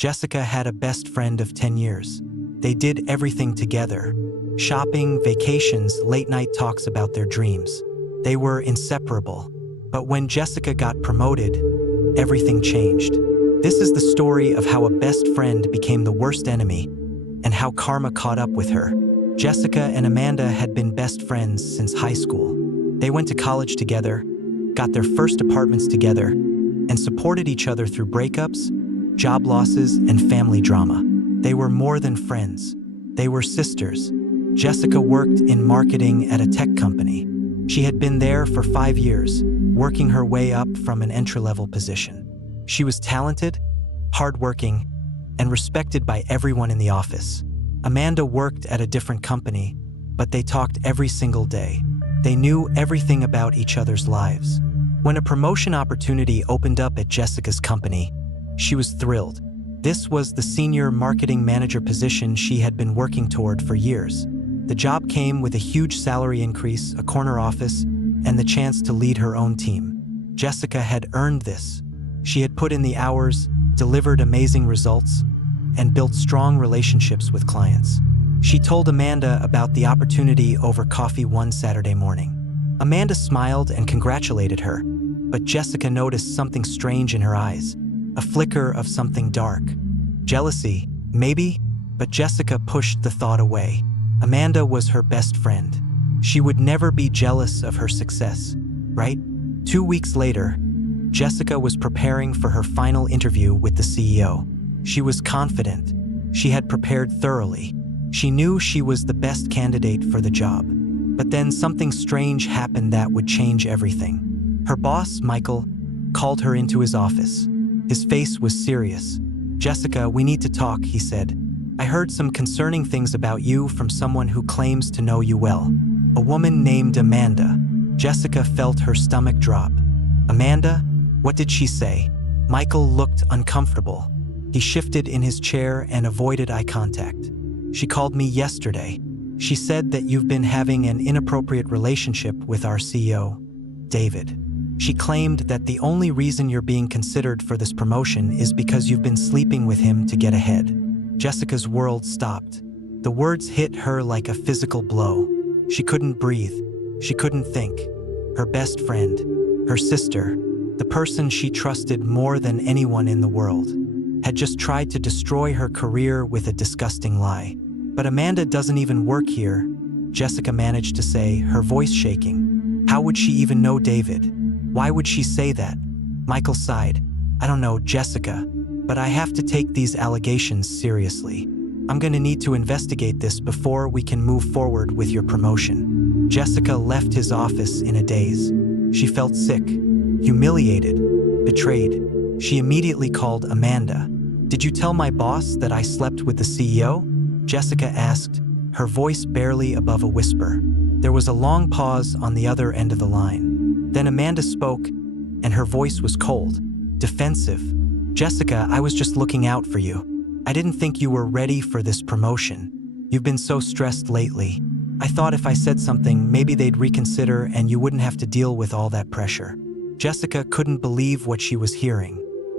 Jessica had a best friend of 10 years. They did everything together. Shopping, vacations, late-night talks about their dreams. They were inseparable. But when Jessica got promoted, everything changed. This is the story of how a best friend became the worst enemy and how karma caught up with her. Jessica and Amanda had been best friends since high school. They went to college together, got their first apartments together, and supported each other through breakups, job losses, and family drama. They were more than friends. They were sisters. Jessica worked in marketing at a tech company. She had been there for 5 years, working her way up from an entry-level position. She was talented, hardworking, and respected by everyone in the office. Amanda worked at a different company, but they talked every single day. They knew everything about each other's lives. When a promotion opportunity opened up at Jessica's company, she was thrilled. This was the senior marketing manager position she had been working toward for years. The job came with a huge salary increase, a corner office, and the chance to lead her own team. Jessica had earned this. She had put in the hours, delivered amazing results, and built strong relationships with clients. She told Amanda about the opportunity over coffee one Saturday morning. Amanda smiled and congratulated her, but Jessica noticed something strange in her eyes, a flicker of something dark. Jealousy, maybe, but Jessica pushed the thought away. Amanda was her best friend. She would never be jealous of her success, right? 2 weeks later, Jessica was preparing for her final interview with the CEO. She was confident. She had prepared thoroughly. She knew she was the best candidate for the job. But then something strange happened that would change everything. Her boss, Michael, called her into his office. His face was serious. "Jessica, we need to talk," he said. "I heard some concerning things about you from someone who claims to know you well. A woman named Amanda." Jessica felt her stomach drop. "Amanda? What did she say?" Michael looked uncomfortable. He shifted in his chair and avoided eye contact. "She called me yesterday. She said that you've been having an inappropriate relationship with our CEO, David. She claimed that the only reason you're being considered for this promotion is because you've been sleeping with him to get ahead." Jessica's world stopped. The words hit her like a physical blow. She couldn't breathe. She couldn't think. Her best friend, her sister, the person she trusted more than anyone in the world, had just tried to destroy her career with a disgusting lie. "But Amanda doesn't even work here," Jessica managed to say, her voice shaking. "How would she even know David? Why would she say that?" Michael sighed. "I don't know, Jessica, but I have to take these allegations seriously. I'm going to need to investigate this before we can move forward with your promotion." Jessica left his office in a daze. She felt sick, humiliated, betrayed. She immediately called Amanda. "Did you tell my boss that I slept with the CEO?" Jessica asked, her voice barely above a whisper. There was a long pause on the other end of the line. Then Amanda spoke, and her voice was cold, defensive. "Jessica, I was just looking out for you. I didn't think you were ready for this promotion. You've been so stressed lately. I thought if I said something, maybe they'd reconsider and you wouldn't have to deal with all that pressure." Jessica couldn't believe what she was hearing.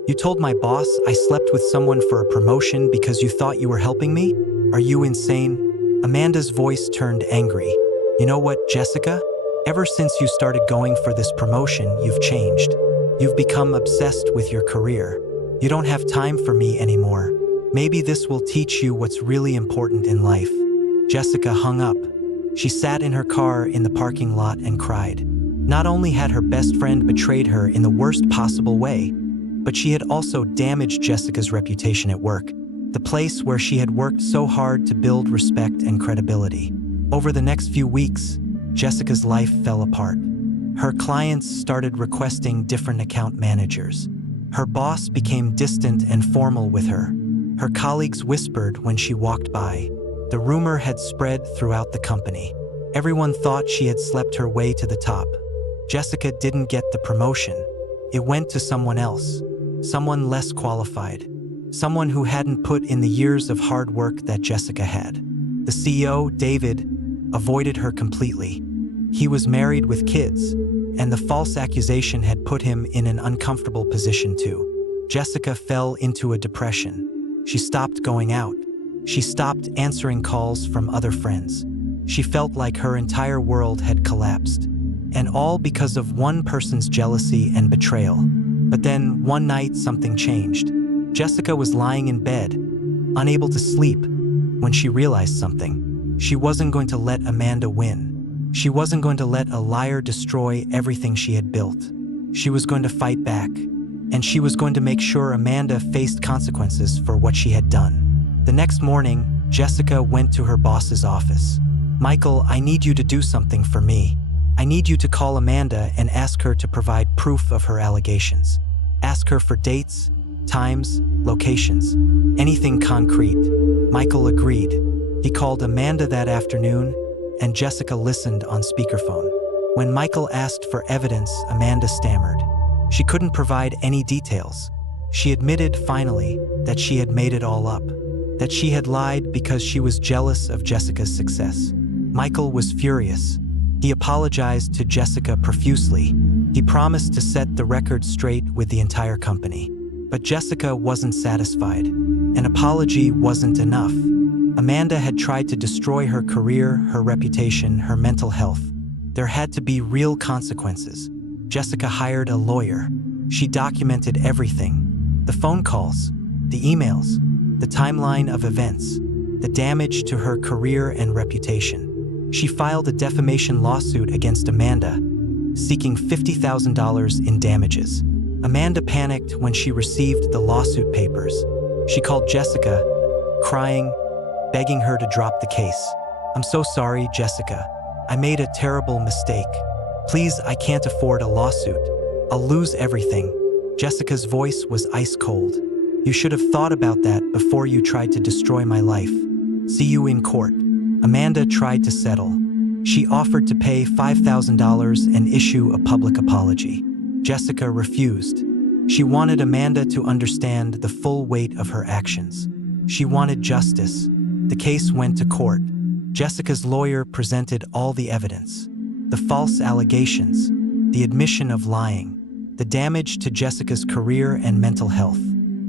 "You told my boss I slept with someone for a promotion because you thought you were helping me? Are you insane?" Amanda's voice turned angry. "You know what, Jessica? Ever since you started going for this promotion, you've changed. You've become obsessed with your career. You don't have time for me anymore. Maybe this will teach you what's really important in life." Jessica hung up. She sat in her car in the parking lot and cried. Not only had her best friend betrayed her in the worst possible way, but she had also damaged Jessica's reputation at work, the place where she had worked so hard to build respect and credibility. Over the next few weeks, Jessica's life fell apart. Her clients started requesting different account managers. Her boss became distant and formal with her. Her colleagues whispered when she walked by. The rumor had spread throughout the company. Everyone thought she had slept her way to the top. Jessica didn't get the promotion. It went to someone else, someone less qualified, someone who hadn't put in the years of hard work that Jessica had. The CEO, David, avoided her completely. He was married with kids, and the false accusation had put him in an uncomfortable position too. Jessica fell into a depression. She stopped going out. She stopped answering calls from other friends. She felt like her entire world had collapsed. And all because of one person's jealousy and betrayal. But then, one night, something changed. Jessica was lying in bed, unable to sleep, when she realized something. She wasn't going to let Amanda win. She wasn't going to let a liar destroy everything she had built. She was going to fight back, and she was going to make sure Amanda faced consequences for what she had done. The next morning, Jessica went to her boss's office. "Michael, I need you to do something for me. I need you to call Amanda and ask her to provide proof of her allegations. Ask her for dates, times, locations, anything concrete." Michael agreed. He called Amanda that afternoon, and Jessica listened on speakerphone. When Michael asked for evidence, Amanda stammered. She couldn't provide any details. She admitted finally that she had made it all up, that she had lied because she was jealous of Jessica's success. Michael was furious. He apologized to Jessica profusely. He promised to set the record straight with the entire company. But Jessica wasn't satisfied. An apology wasn't enough. Amanda had tried to destroy her career, her reputation, her mental health. There had to be real consequences. Jessica hired a lawyer. She documented everything. The phone calls, the emails, the timeline of events, the damage to her career and reputation. She filed a defamation lawsuit against Amanda, seeking $50,000 in damages. Amanda panicked when she received the lawsuit papers. She called Jessica, crying, begging her to drop the case. "I'm so sorry, Jessica. I made a terrible mistake. Please, I can't afford a lawsuit. I'll lose everything." Jessica's voice was ice cold. "You should have thought about that before you tried to destroy my life. See you in court." Amanda tried to settle. She offered to pay $5,000 and issue a public apology. Jessica refused. She wanted Amanda to understand the full weight of her actions. She wanted justice. The case went to court. Jessica's lawyer presented all the evidence. The false allegations, the admission of lying, the damage to Jessica's career and mental health.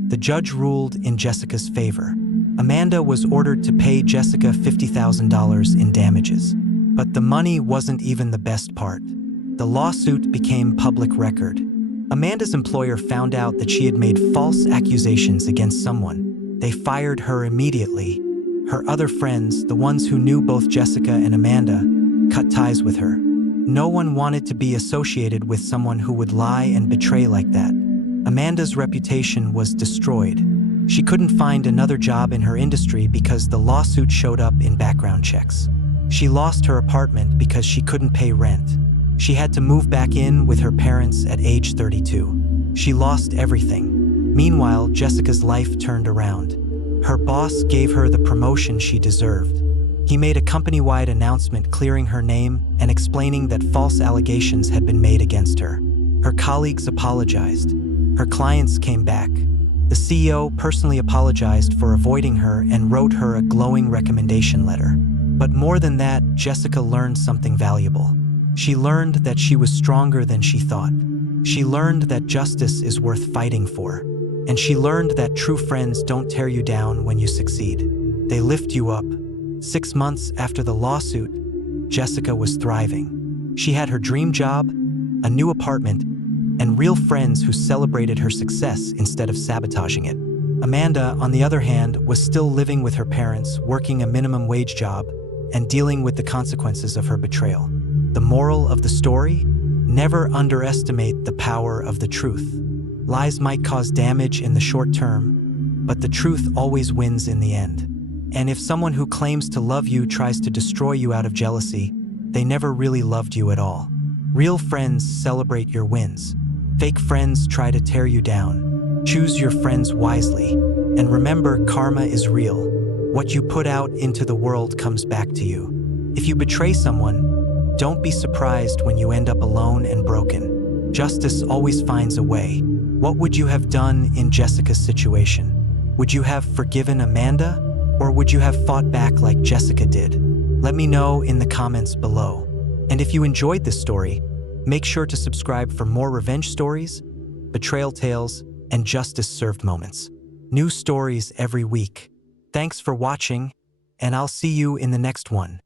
The judge ruled in Jessica's favor. Amanda was ordered to pay Jessica $50,000 in damages. But the money wasn't even the best part. The lawsuit became public record. Amanda's employer found out that she had made false accusations against someone. They fired her immediately. Her other friends, the ones who knew both Jessica and Amanda, cut ties with her. No one wanted to be associated with someone who would lie and betray like that. Amanda's reputation was destroyed. She couldn't find another job in her industry because the lawsuit showed up in background checks. She lost her apartment because she couldn't pay rent. She had to move back in with her parents at age 32. She lost everything. Meanwhile, Jessica's life turned around. Her boss gave her the promotion she deserved. He made a company-wide announcement clearing her name and explaining that false allegations had been made against her. Her colleagues apologized. Her clients came back. The CEO personally apologized for avoiding her and wrote her a glowing recommendation letter. But more than that, Jessica learned something valuable. She learned that she was stronger than she thought. She learned that justice is worth fighting for. And she learned that true friends don't tear you down when you succeed. They lift you up. 6 months after the lawsuit, Jessica was thriving. She had her dream job, a new apartment, and real friends who celebrated her success instead of sabotaging it. Amanda, on the other hand, was still living with her parents, working a minimum wage job, and dealing with the consequences of her betrayal. The moral of the story? Never underestimate the power of the truth. Lies might cause damage in the short term, but the truth always wins in the end. And if someone who claims to love you tries to destroy you out of jealousy, they never really loved you at all. Real friends celebrate your wins. Fake friends try to tear you down. Choose your friends wisely. And remember, karma is real. What you put out into the world comes back to you. If you betray someone, don't be surprised when you end up alone and broken. Justice always finds a way. What would you have done in Jessica's situation? Would you have forgiven Amanda? Or would you have fought back like Jessica did? Let me know in the comments below. And if you enjoyed this story, make sure to subscribe for more revenge stories, betrayal tales, and justice-served moments. New stories every week. Thanks for watching, and I'll see you in the next one.